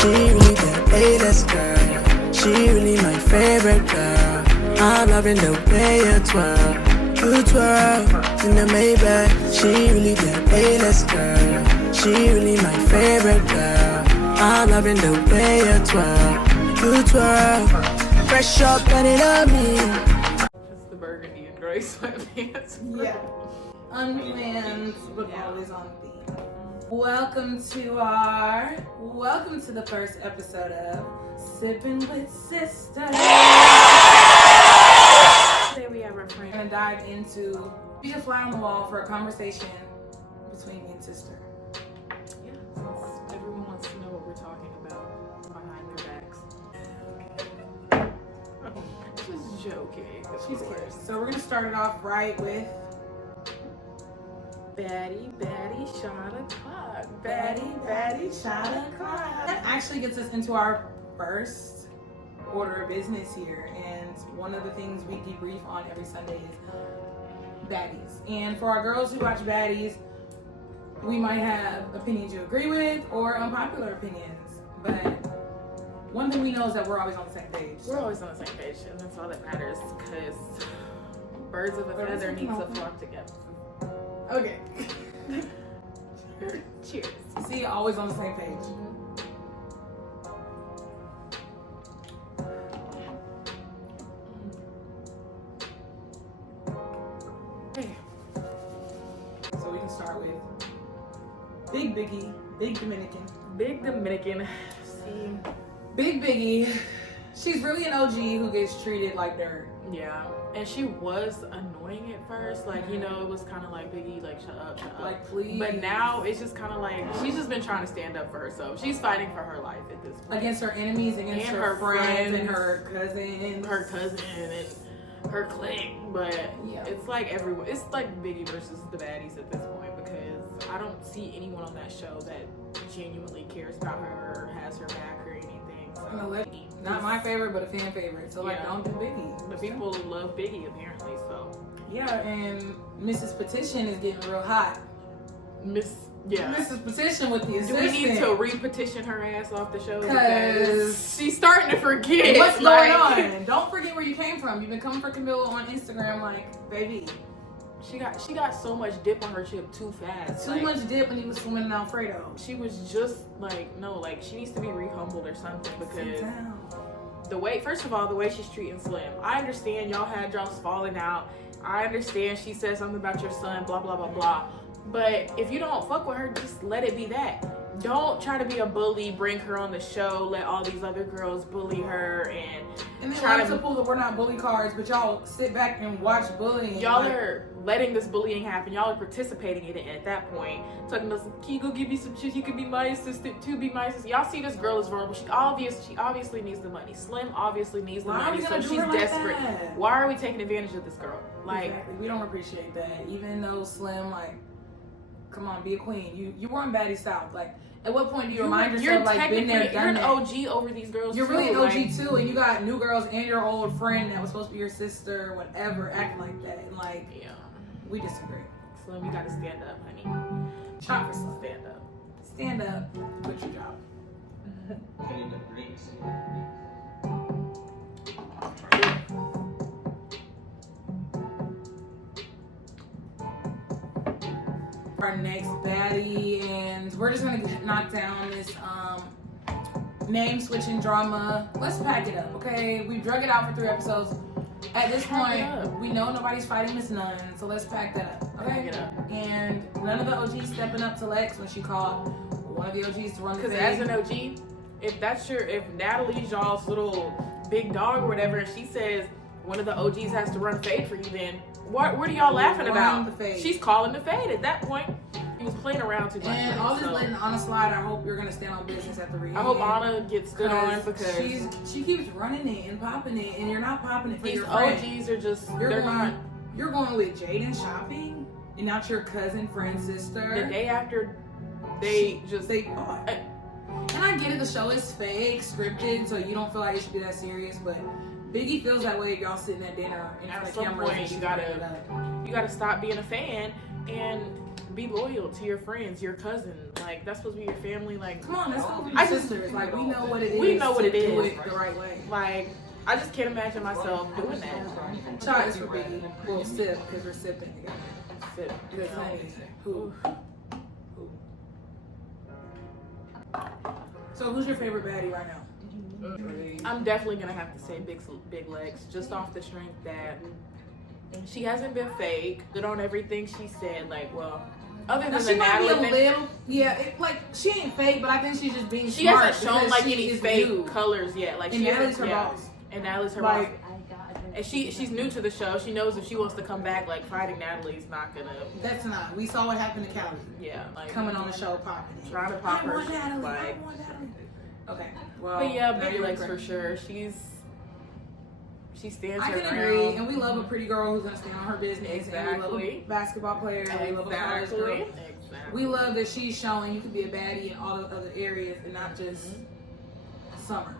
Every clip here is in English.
She really that A-list girl. She really my favorite girl. I'm loving the way you twirl. You twirl in the Maybach. She really that A-list girl. She really my favorite girl. I'm loving the way you twirl. You twirl. Fresh up, got it on me. It's the burgundy and gray sweatpants. Yeah. Unplanned, but always on theme. Welcome to the first episode of Sippin With Sister. Today we have our friend. We're gonna dive into be a fly on the wall for a conversation between me and sister. Yeah, since everyone wants to know what we're talking about behind their backs. Just joking. She's here. So we're gonna start it off right with Baddie, shot o'clock. Baddie, shot o'clock. That actually gets us into our first order of business here, and one of the things we debrief on every Sunday is Baddies. And for our girls who watch Baddies, we might have opinions you agree with or unpopular opinions, but one thing we know is that we're always on the same page. We're always on the same page, and that's all that matters, because birds of a feather need to flock together. Okay. Cheers. See, always on the same page. Hey. So we can start with Big Biggie, Big Dominican. Big Dominican. See. Big Biggie. She's really an OG who gets treated like dirt. Yeah. And she was annoying at first. Like, you know, it was kind of like, Biggie, like, shut up. Like, please. But now it's just kind of like, she's just been trying to stand up for herself. She's fighting for her life at this point. Against her enemies, against And her friends, and her her cousin and her clique. But yeah. it's like everyone. It's like Biggie versus the Baddies at this point, because I don't see anyone on that show that genuinely cares about her or has her back or anything. So. Not my favorite, but a fan favorite. So, like, Yeah. don't do Biggie. The people love Biggie, apparently, so. Yeah, and Mrs. Petition is getting real hot. Mrs. Petition with the assistant. Do we need to re-petition her ass off the show? Because she's starting to forget. what's going on? Don't forget where you came from. You've been coming for Camilla on Instagram like, baby. She got so much dip on her chip too fast. Too much dip when he was swimming in Alfredo. She was just like, no, like, she needs to be re-humbled or something, because first of all, the way she's treating Slim. I understand y'all had y'all's falling out. I understand she said something about your son, blah, blah, blah, blah. But if you don't fuck with her, just let it be that. Don't try to be a bully, bring her on the show, let all these other girls bully her, and then try to pull the we're not bully cards, but y'all sit back and watch bullying. Y'all are letting this bullying happen. Y'all are participating in it at that point. Talking about, can you go give me some shit? You can be my assistant too, be my assistant. Y'all see this girl is vulnerable. She obviously needs the money. Slim obviously needs the money, so she's desperate. Why are we taking advantage of this girl? Like, exactly. We don't appreciate that. Even though Slim, like, come on, be a queen. You were on Baddies South. Like, at what point do you remind yourself, like, been there, done that? You're an OG over these girls. You're really an too, OG too, and you got new girls and your old friend that was supposed to be your sister, whatever, acting like that. And like, yeah, we disagree. Slim, you gotta stand up, honey. Shot for Slim. Stand up. Stand up. Quit your job. Our next baddie, and we're just gonna knock down this name switching drama. Let's pack it up, okay? We've drug it out for 3 episodes. At this point, we know nobody's fighting Miss Nunn, so let's pack that up, okay? Pack it up. And none of the OGs stepping up to Lex when she called one of the OGs to run the Because thing. as an OG, if Natalie's y'all's little big dog or whatever, and she says one of the OGs has to run fade for you, then what are y'all laughing about? She's calling the fade at that point. He was playing around too much. And all this letting Anna slide, I hope you're gonna stand on business at the reunion. I hope Anna gets stood on, because she keeps running it and popping it, and you're not popping it for your friends. friend. OGs are just You're going with Jaden shopping, and not your cousin, friend, sister. The day after they fought. And I get it, the show is fake, scripted, so you don't feel like it should be that serious, but Biggie feels that way if y'all sitting at dinner in front of cameras. At some point, you gotta stop being a fan and be loyal to your friends, your cousin. Like, that's supposed to be your family. Like, come on, that's supposed to be sisters. Like, we know what it is. We know what it is. Do it the right way. Like, I just can't imagine myself doing that. Shot is for Biggie. We'll sip because we're sipping together. Sip. Good honey. Who? So who's your favorite baddie right now? I'm definitely gonna have to say Big Lex, just off the strength that she hasn't been fake, good on everything she said. Like, well, other than the Natalie thing, she ain't fake, but I think she's just being she smart. hasn't shown like any fake new. colors yet. Like, and she Natalie's her boss. And Natalie's her like, boss. And she's new to the show. She knows if she wants to come back, like, fighting Natalie's not gonna. That's not. We saw what happened to Callie. Yeah, like, coming on the show, popping it. Trying to pop her. Natalie, Like, I want Natalie. Okay, well. But yeah, Big Lex for sure. She stands I her can ground. agree, and we love a pretty girl who's gonna stand on her business. Exactly. And we love a basketball player. And we love a college girl. Exactly. We love that she's showing you can be a baddie in all the other areas and not just Summer.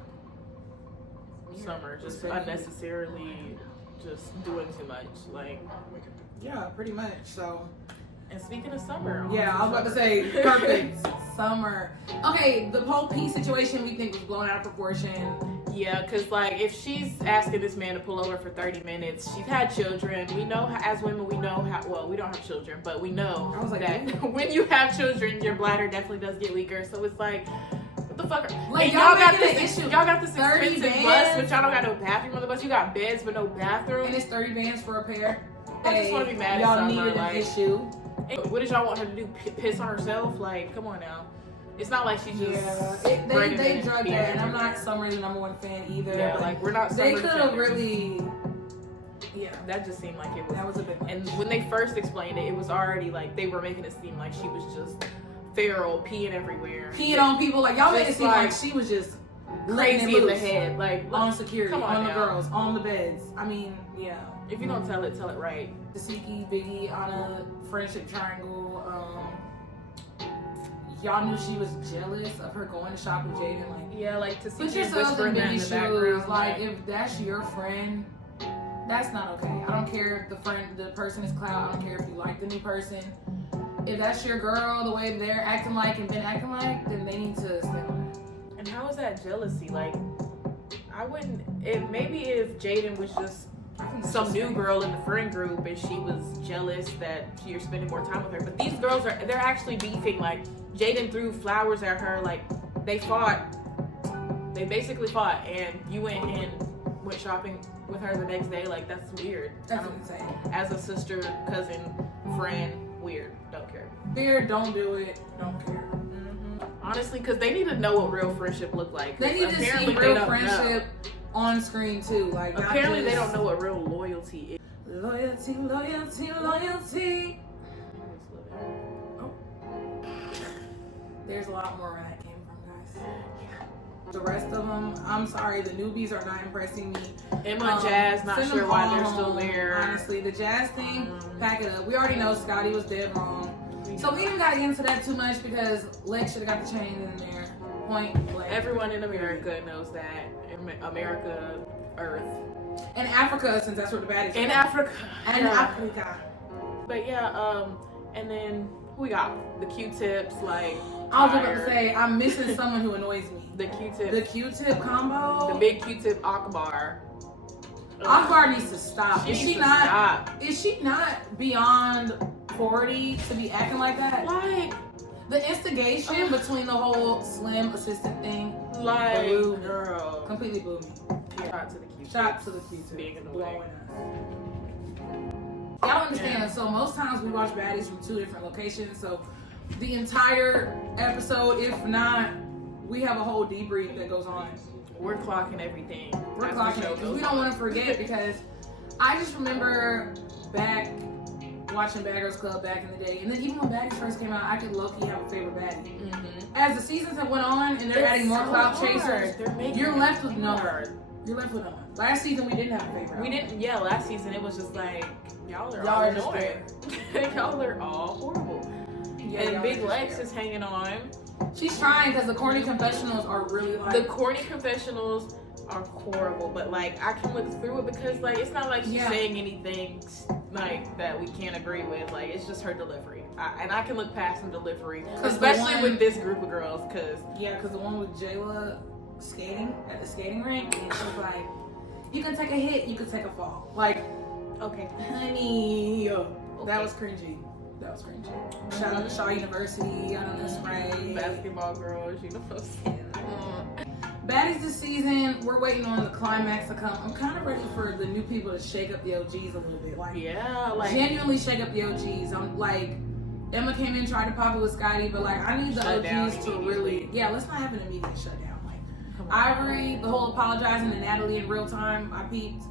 Summer, just unnecessarily just doing too much. Like, yeah, pretty much. So. And speaking of Summer, yeah, I was about to say perfect. Summer. Okay, the whole P situation we think was blown out of proportion. Yeah, because, like, if she's asking this man to pull over for 30 minutes, she's had children. We know, as women, we know how, well, we don't have children, but we know that when you have children, your bladder definitely does get weaker. So it's like, what the fuck? Like, y'all got this expensive bus, but y'all don't got no bathroom on the bus. You got beds, but no bathroom. And it's 30 bands for a pair. I just want to be mad at y'all Summer. Needed an issue. What did y'all want her to do? Piss on herself? Like, come on now. It's not like she just. They drugged her, and I'm not Summer's number one fan either. Yeah, like, we're not. They could have really. Yeah, that just seemed like it was. That was a bit much. And when they first explained it, it was already like they were making it seem like she was just feral, peeing everywhere, peeing on people. Like, y'all made it seem like she was just crazy in the head, like on security, on the now. girls, on the beds. I mean, yeah. If you're gonna tell it right. Tasiki, Biggie on a friendship triangle. Y'all knew she was jealous of her going to shop with Jaden. Like, yeah, like Tasiki put yourself in Biggie's shoes. Like, if that's your friend, that's not okay. I don't care if the person is clout. I don't care if you like the new person. If that's your girl, the way they're acting like and been acting like, then they need to stay on it. And how is that jealousy? Like, I wouldn't. Maybe if Jaden was just some new girl in the friend group and she was jealous that you're spending more time with her. But these girls they're actually beefing. Like, Jaden threw flowers at her. Like, they fought. They basically fought, and you went shopping with her the next day. Like, that's weird. That's insane. As a sister, cousin, friend, weird. Don't care. Weird, don't do it. Don't care. Honestly, because they need to know what real friendship look like. They need to see real friendship on screen too. Like, apparently they don't know what real loyalty is. Loyalty, loyalty, loyalty. Oh. There's a lot more where that came from, guys. The rest of them, I'm sorry, the newbies are not impressing me. Emma and Jazz, not sure why they're still there. Honestly, the Jazz thing, pack it up. We already know Scotty was dead wrong. So we didn't got to get into that too much because Lex should have got the chain in there. Point blank. Everyone in America knows that. America, Earth. And Africa, since that's where the baddies are. In Africa. And Africa. But yeah, and then who we got? The Q-tips, like. I was about to say, I'm missing someone who annoys me. The Q-tip. The Q-tip combo. The big Q-tip Akbar. Akbar needs to stop. Is she not beyond 40 to be acting like that? Like, the instigation between the whole Slim assistant thing, like, girl, completely blew me. Shout to the Q-tip. Shout to the Q-tip. Being annoying. Y'all understand? So most times we watch baddies from 2 different locations. So the entire episode, if not, we have a whole debrief that goes on. We're clocking everything. We're clocking it because we don't want to forget. Because I just remember back watching Bad Girls Club back in the day, and then even when Baddies first came out, I could low-key have a favorite baddie. As the seasons have went on and they're adding more clout chasers, you're left with no one. You're left with no one. Last season we didn't have a favorite. We didn't. Yeah, last season it was just like y'all are all annoying. Y'all are all horrible. Yeah, and Big Lex is hanging on. She's trying because the corny confessionals are really like. The corny confessionals are horrible, but like I can look through it because like it's not like she's saying anything like that we can't agree with. Like it's just her delivery, and I can look past some delivery, 'Cause especially with this group of girls. Because the one with Jayla skating at the skating rink, and she's like, "You can take a hit, you can take a fall." Like, okay, honey, that was cringy. That was cringy. Shout out to Shaw University. I know that's right. Basketball girls, you know. Baddies this season, we're waiting on the climax to come. I'm kind of ready for the new people to shake up the OGs a little bit. Like, yeah, like genuinely shake up the OGs. I'm like, Emma came in, tried to pop it with Scotty, but like, I need the OGs to really, let's not have an immediate shutdown. Like, Ivory, the whole apologizing to Natalie in real time, I peeped.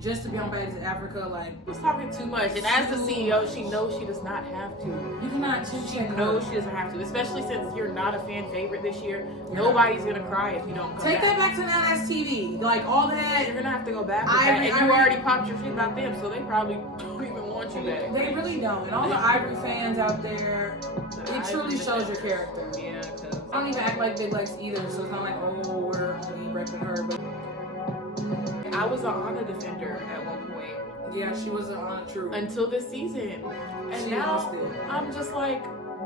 Just to be on Baddies in Africa, like, was talking too much. And as the CEO, she knows she does not have to. You cannot She knows she doesn't have to, especially since you're not a fan favorite this year. Nobody's gonna cry if you don't come Take back. that back to Now That's TV. Like, all that. You're gonna have to go back with that. And you already popped your shit about them, so they probably don't even want you back. They really don't. And all the Ivory fans out there, it truly shows your character. Yeah, because I don't even act like Big Lex either, so it's not like, oh, we're only repping her. But I was an Anna defender at one point. yeah, she was an Anna true. Until this season. And now I'm just like,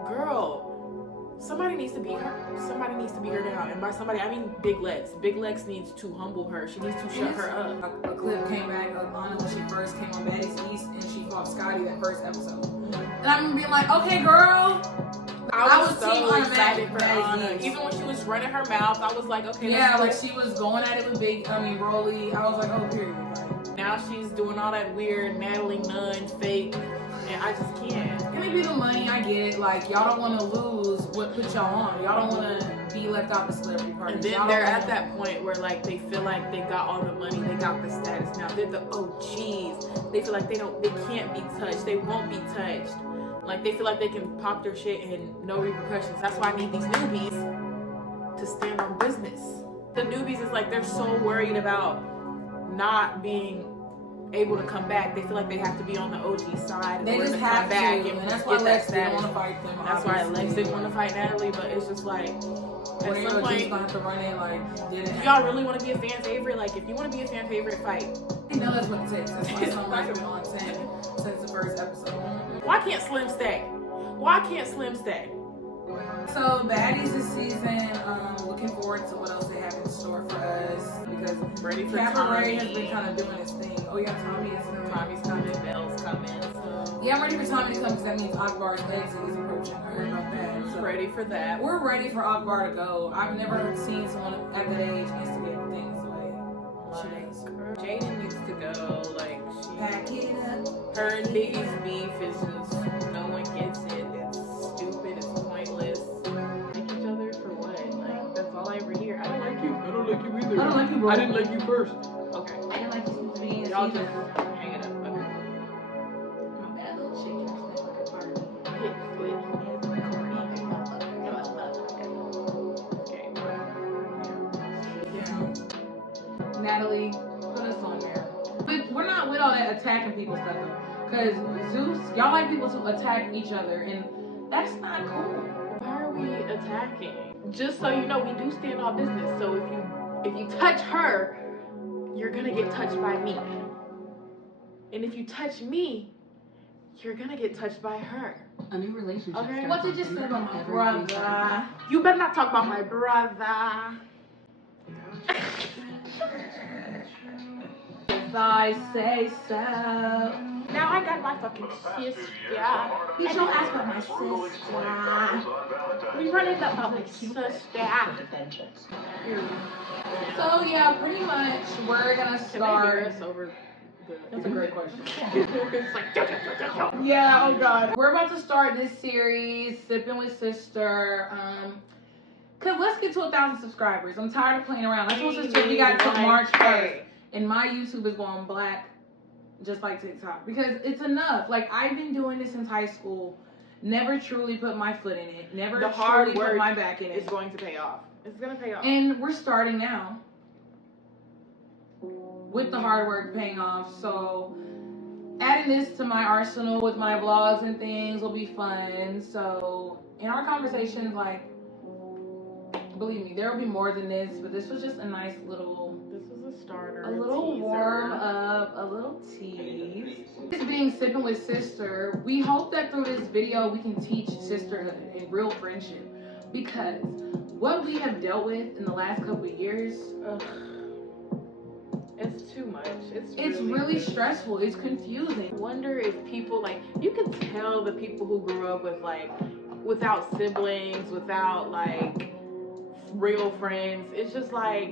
girl, somebody needs to beat her. Somebody needs to beat her down. And by somebody, I mean Big Lex. Big Lex needs to humble her. She needs to shut her up. A clip came back of Anna when she first came on Baddies East and she fought Scotty that first episode. And I'm being like, okay, girl. I was so excited for Baddies Anna. East. Even when she was running her mouth, I was like, okay. Yeah, like she was going at it with Rolly. I was like, oh, period. Like, now she's doing all that weird Natalie Nunn fake, and I just can't. Can it be the money? I get it. Like, y'all don't want to lose what put y'all on. Y'all don't want to be left out the celebrity party. And then they're at that point where like they feel like they got all the money, they got the status. Now they're the OGs. They feel like they can't be touched. They won't be touched. Like they feel like they can pop their shit and no repercussions. That's why I need these newbies to stand on business. The newbies is like they're so worried about not being able to come back. They feel like they have to be on the OG side. They just have to, and that's why Lex didn't want to fight them. That's why Lex didn't want to fight Natalie, but it's just like at some point, gonna have to run in like, did it? Do y'all really want to be a fan favorite? Like, if you want to be a fan favorite, fight. I know that's what it takes. That's why somebody's been on 10 since the first episode. Why can't Slim stay? Why can't Slim stay? So Baddies this season, looking forward to what else they have in store for us because Ready for Cabaret Tommy. has been kind of doing his thing. Oh yeah, Tommy is coming. Tommy's coming, Belle's coming. So. Yeah, I'm ready for Tommy to come because that means Akbar's exit is approaching. I heard about that. So Ready for that. we're ready for Akbar to go. I've never seen someone at that age instigate things the way she does. Jaden needs to go. Like, Pack it up. her and Biggie's beef is just, no one gets it. It's stupid. It's pointless. Like each other for what? Like, that's all I ever hear. I don't like you. I don't like you either. I don't like you, bro. I didn't like you first. Okay. I didn't like you since the beginning Y'all of the just season. hang it up. Okay. My bad little chick. Like a party. Hit switch. Yeah. Natalie, put us on there. But we're not with all that attacking people stuff though. Because Zeus, y'all like people to attack each other, and that's not cool. Why are we attacking? Just so you know, we do stand on business. So if you touch her, you're gonna get touched by me. And if you touch me, you're gonna get touched by her. A new relationship. Okay. What did you say about my brother? You better not talk about my brother. If I say so. Now I got my fucking sister. Bitch, don't ask about my sister. We running about my sister. So yeah, pretty much we're gonna start. That's a great question. Yeah, oh god. We're about to start this series, Sippin With Sister. Cause let's get to 1,000 subscribers. I'm tired of playing around. That's supposed to we got till March 1st. And my YouTube is going black, just like TikTok. Because it's enough. Like, I've been doing this since high school. Never truly put my foot in it. Never The hard truly work put my back in it. It's going to pay off. It's gonna pay off. And we're starting now. With the hard work paying off. So adding this to my arsenal with my vlogs and things will be fun. So in our conversations, like, believe me, there will be more than this, but this was just a nice little This was a starter. A little teaser. warm up, a little tease. This being Sippin With Sister, we hope that through this video we can teach sisterhood and real friendship, because what we have dealt with in the last couple of years, it's too much. It's really stressful. It's confusing. I wonder if people, like, you can tell the people who grew up with, like, without siblings, without, like, real friends. It's just like,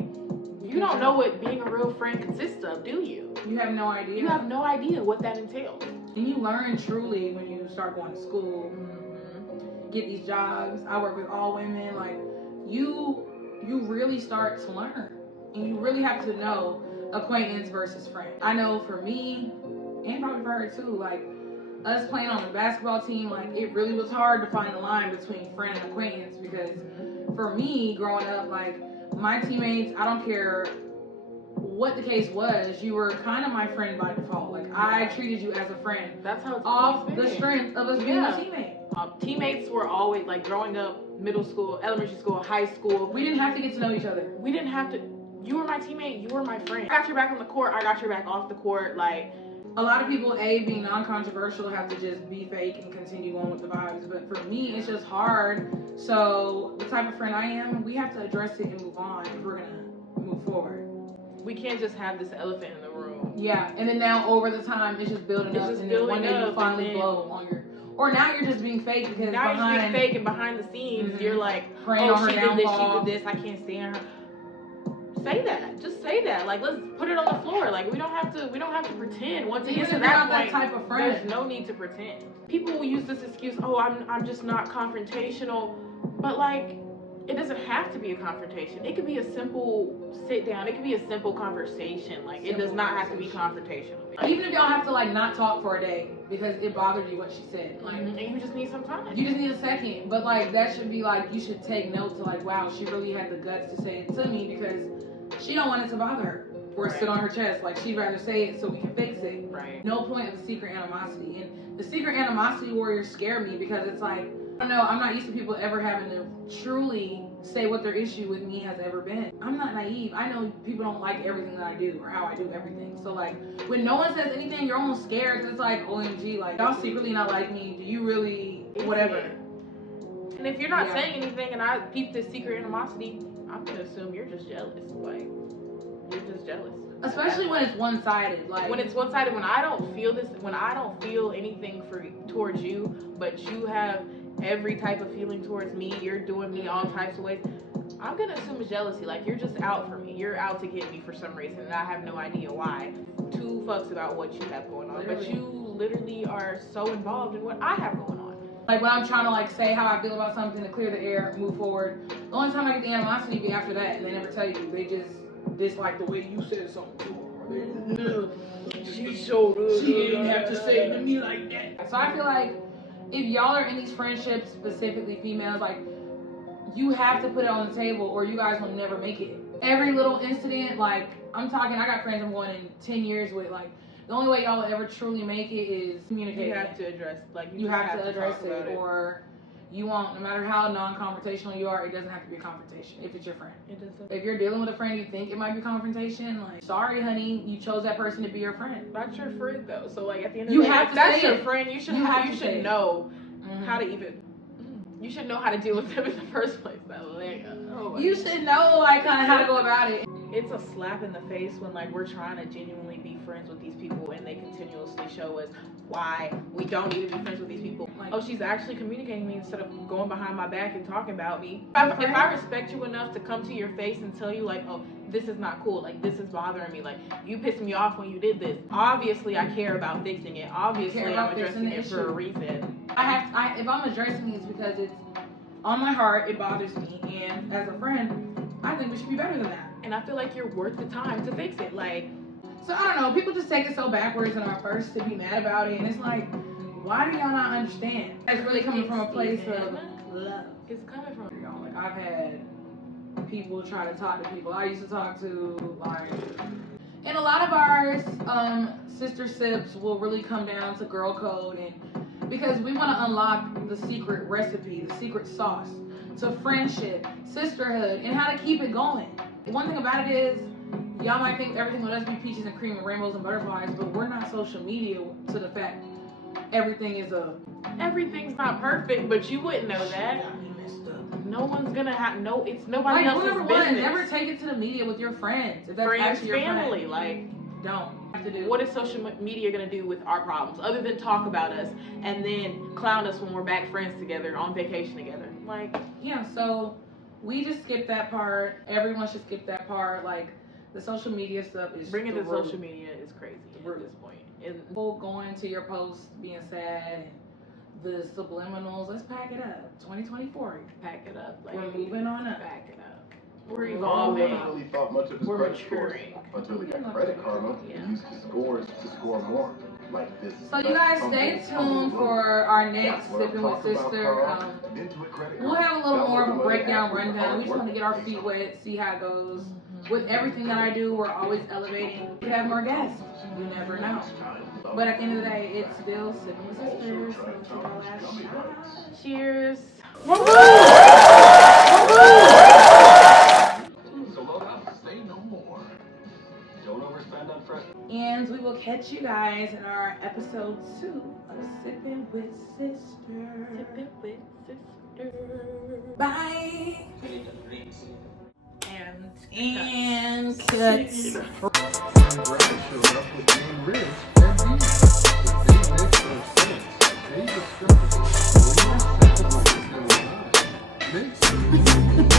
you don't know what being a real friend consists of, do you? You have no idea. You have no idea what that entails. And you learn truly when you start going to school, get these jobs. I work with all women. Like, you really start to learn. And you really have to know acquaintance versus friend. I know for me, and probably for her too, like, us playing on the basketball team, like, it really was hard to find the line between friend and acquaintance, because for me, growing up, like, my teammates, I don't care what the case was, you were kind of my friend by default. Like, I treated you as a friend. That's how it's off the strength of us being a teammate. Teammates were always, like, growing up, middle school, elementary school, high school. We didn't have to get to know each other. We didn't have to. You were my teammate. You were my friend. I got your back on the court. I got your back off the court. Like, a lot of people, being non-controversial, have to just be fake and continue going with the vibes. But for me, it's just hard. So the type of friend I am, we have to address it and move on if we're gonna move forward. We can't just have this elephant in the room. Yeah, and then now over the time, it's just building up, and then one day you finally blow on your. Or now you're just being fake, because now you're just being fake, and behind the scenes you're like, oh, she did this, she did this, I can't stand her. Say that. Just say that. Like, let's put it on the floor. Like, we don't have to pretend. Once it gets to that point, type of friend, there's no need to pretend. People will use this excuse, oh, I'm just not confrontational. But, like, it doesn't have to be a confrontation. It could be a simple sit down. It could be a simple conversation. Like, it does not have to be confrontational. Even if y'all have to, like, not talk for a day because it bothered you what she said. Like, and you just need some time. You just need a second. But, like, that should be, like, you should take note to, like, wow, she really had the guts to say it to me, because she don't want it to bother her or sit on her chest. Like, she'd rather say it so we can fix it. Right. No point of the secret animosity. And the secret animosity warriors scare me, because it's like, I don't know, I'm not used to people ever having to truly say what their issue with me has ever been. I'm not naive. I know people don't like everything that I do or how I do everything. So, like, when no one says anything, you're almost scared, because it's like, OMG, like, y'all secretly not like me. Do you really, whatever. And if you're not saying anything and I peep this secret animosity, I'm gonna assume you're just jealous. Like, you're just jealous. Especially when it's one-sided. Like, when it's one-sided, when I don't feel this, when I don't feel anything towards you, but you have every type of feeling towards me, you're doing me all types of ways, I'm gonna assume it's jealousy. Like, you're just out for me. You're out to get me for some reason, and I have no idea why. Two fucks about what you have going on, but you literally are so involved in what I have going on. Like, when I'm trying to, like, say how I feel about something to clear the air, move forward, the only time I get the animosity be after that, and they never tell you. They just dislike the way you said something to her. She didn't have to say it to me like that. So I feel like if y'all are in these friendships, specifically females, like, you have to put it on the table or you guys will never make it. Every little incident, like, I'm talking, I got friends I'm going in 10 years with, like, the only way y'all will ever truly make it is communicate. You have to address, like, you have to address it, or you won't, no matter how non-confrontational you are, it doesn't have to be a confrontation if it's your friend. It doesn't. If you're dealing with a friend you think it might be confrontation, like, sorry honey, you chose that person to be your friend. That's your friend though, so, like, at the end of the day, if that's your friend, you should know how to even, you should know how to deal with them in the first place. You should know, like, kind of how to go about it. It's a slap in the face when, like, we're trying to genuinely be friends with these people and they continuously show us why we don't need to be friends with these people. Like, oh, she's actually communicating me instead of going behind my back and talking about me. If I respect you enough to come to your face and tell you, like, oh, this is not cool, like, this is bothering me, like, you pissed me off when you did this. Obviously, I care about fixing it. Obviously, I'm addressing it for a reason. If I'm addressing it, it's because it's on my heart, it bothers me, and as a friend, I think we should be better than that. And I feel like you're worth the time to fix it. Like, so I don't know, people just take it so backwards and are first to be mad about it, and it's like, why do y'all not understand? It's really coming from a place of love. It's coming from, y'all. Like, I've had people try to talk to people I used to talk to, like, and a lot of our sister sips will really come down to girl code, and because we want to unlock the secret recipe, the secret sauce to friendship, sisterhood, and how to keep it going. One thing about it is, y'all might think everything will just be peaches and cream and rainbows and butterflies, but we're not social media to the fact everything's not perfect, but you wouldn't know that. No one's gonna have it's nobody like, else's number business. one, never take it to the media with your friends. If that's Friends, actually your family, friend. like don't have to do. What is social media gonna do with our problems other than talk about us and then clown us when we're back friends together on vacation together? Like, yeah, so we just skip that part. Everyone should skip that part. Like, the social media stuff is bringing the social media is crazy at this point. And people going to your posts being sad and the subliminals. Let's pack it up. 2024. Pack it up. Like, we're moving on up. Pack it up. We're evolving. Never really thought much of his We're credit scores maturing. until he got Credit Karma and used his scores to score more. Like this. So you guys stay tuned for our next Sippin' With Sister. We'll have a little more of a breakdown, rundown. We just want to get our feet wet, see how it goes. With everything that I do, we're always elevating. We have more guests. You never know. But at the end of the day, it's still Sippin' With Sisters. So let's take our last shot. Cheers. Say no more. Don't overspend on fresh. And we will catch you guys in our episode 2 of Sippin' With Sister. Sippin' with Sister. Bye. And cut. They